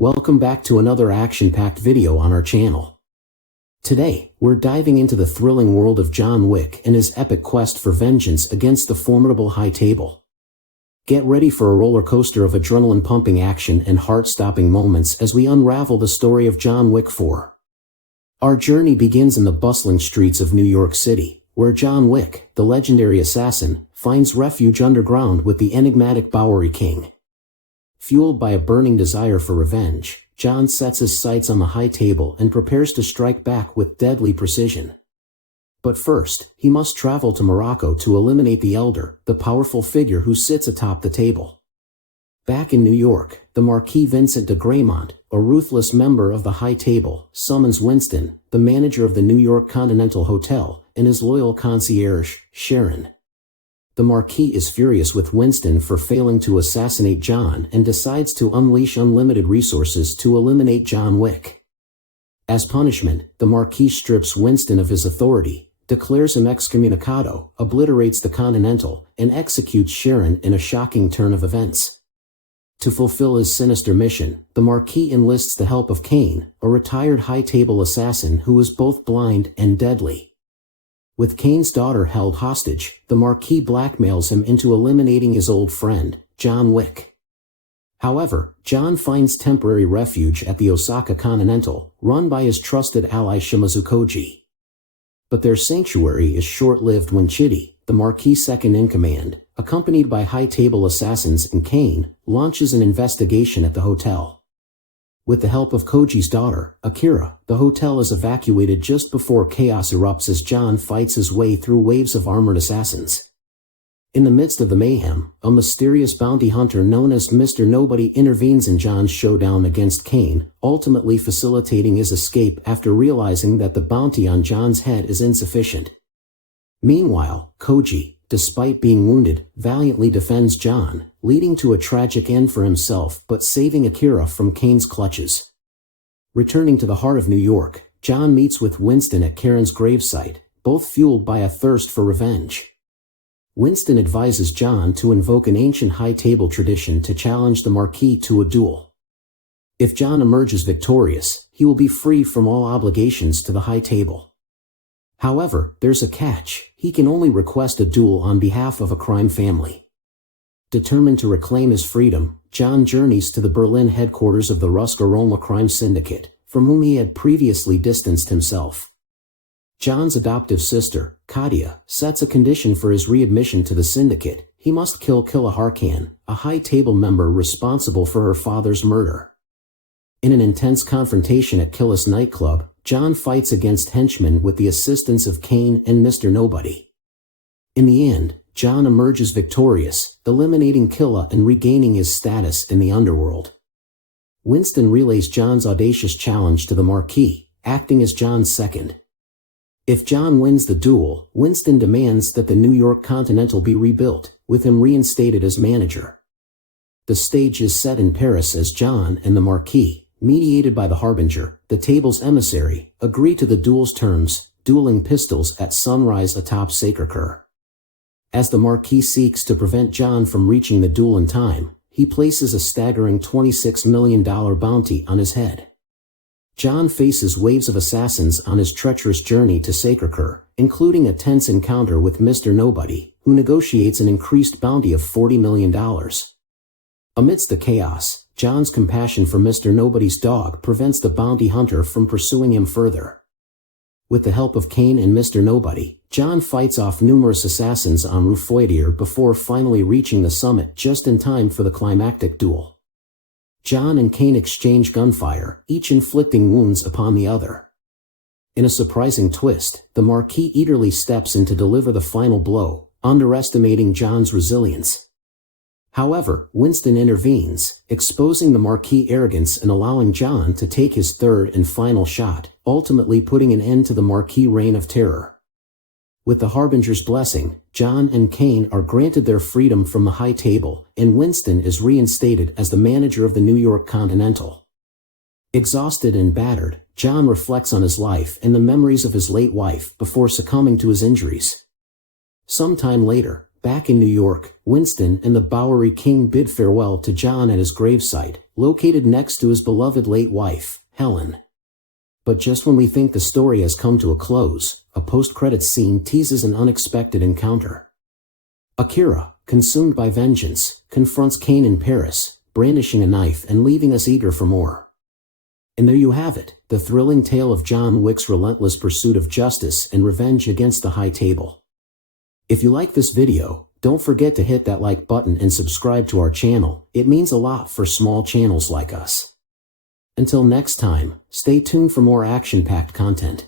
Welcome back to another action-packed video on our channel. Today, we're diving into the thrilling world of John Wick and his epic quest for vengeance against the formidable High Table. Get ready for a roller coaster of adrenaline-pumping action and heart-stopping moments as we unravel the story of John Wick 4. Our journey begins in the bustling streets of New York City, where John Wick, the legendary assassin, finds refuge underground with the enigmatic Bowery King. Fueled by a burning desire for revenge, John sets his sights on the High Table and prepares to strike back with deadly precision. But first, he must travel to Morocco to eliminate the Elder, the powerful figure who sits atop the table. Back in New York, the Marquis Vincent de Graymont, a ruthless member of the High Table, summons Winston, the manager of the New York Continental Hotel, and his loyal concierge, Sharon. The Marquis is furious with Winston for failing to assassinate John and decides to unleash unlimited resources to eliminate John Wick. As punishment, the Marquis strips Winston of his authority, declares him excommunicado, obliterates the Continental, and executes Sharon in a shocking turn of events. To fulfill his sinister mission, the Marquis enlists the help of Kane, a retired High Table assassin who is both blind and deadly. With Kane's daughter held hostage, the Marquis blackmails him into eliminating his old friend, John Wick. However, John finds temporary refuge at the Osaka Continental, run by his trusted ally Shimazu Koji. But their sanctuary is short-lived when Chitty, the Marquis' second-in-command, accompanied by High Table assassins and Kane, launches an investigation at the hotel. With the help of Koji's daughter, Akira, the hotel is evacuated just before chaos erupts as John fights his way through waves of armored assassins. In the midst of the mayhem, a mysterious bounty hunter known as Mr. Nobody intervenes in John's showdown against Kane, ultimately facilitating his escape after realizing that the bounty on John's head is insufficient. Meanwhile, Koji, despite being wounded, valiantly defends John, leading to a tragic end for himself but saving Akira from Kane's clutches. Returning to the heart of New York, John meets with Winston at Karen's gravesite, both fueled by a thirst for revenge. Winston advises John to invoke an ancient High Table tradition to challenge the Marquis to a duel. If John emerges victorious, he will be free from all obligations to the High Table. However, there's a catch: he can only request a duel on behalf of a crime family. Determined to reclaim his freedom, John journeys to the Berlin headquarters of the Ruska-Roma crime syndicate, from whom he had previously distanced himself. John's adoptive sister, Katia, sets a condition for his readmission to the syndicate: he must kill Killa Harkan, a High Table member responsible for her father's murder. In an intense confrontation at Killa's nightclub, John fights against henchmen with the assistance of Kane and Mr. Nobody. In the end, John emerges victorious, eliminating Killa and regaining his status in the underworld. Winston relays John's audacious challenge to the Marquis, acting as John's second. If John wins the duel, Winston demands that the New York Continental be rebuilt, with him reinstated as manager. The stage is set in Paris as John and the Marquis, mediated by the Harbinger, the table's emissary, agree to the duel's terms, dueling pistols at sunrise atop Sacré-Cœur. As the Marquis seeks to prevent John from reaching the duel in time, he places a staggering $26 million bounty on his head. John faces waves of assassins on his treacherous journey to Sacré-Cœur, including a tense encounter with Mr. Nobody, who negotiates an increased bounty of $40 million. Amidst the chaos, John's compassion for Mr. Nobody's dog prevents the bounty hunter from pursuing him further. With the help of Kane and Mr. Nobody, John fights off numerous assassins en route Foytier before finally reaching the summit just in time for the climactic duel. John and Kane exchange gunfire, each inflicting wounds upon the other. In a surprising twist, the Marquis eagerly steps in to deliver the final blow, underestimating John's resilience. However, Winston intervenes, exposing the Marquis' arrogance and allowing John to take his third and final shot, ultimately putting an end to the Marquis' reign of terror. With the Harbinger's blessing, John and Kane are granted their freedom from the High Table, and Winston is reinstated as the manager of the New York Continental. Exhausted and battered, John reflects on his life and the memories of his late wife before succumbing to his injuries. Sometime later, Back in New York, Winston and the Bowery King bid farewell to John at his gravesite, located next to his beloved late wife, Helen. But just when we think the story has come to a close, a post-credits scene teases an unexpected encounter. Akira, consumed by vengeance, confronts Kane in Paris, brandishing a knife and leaving us eager for more. And there you have it, the thrilling tale of John Wick's relentless pursuit of justice and revenge against the High Table. If you like this video, don't forget to hit that like button and subscribe to our channel. It means a lot for small channels like us. Until next time, stay tuned for more action-packed content.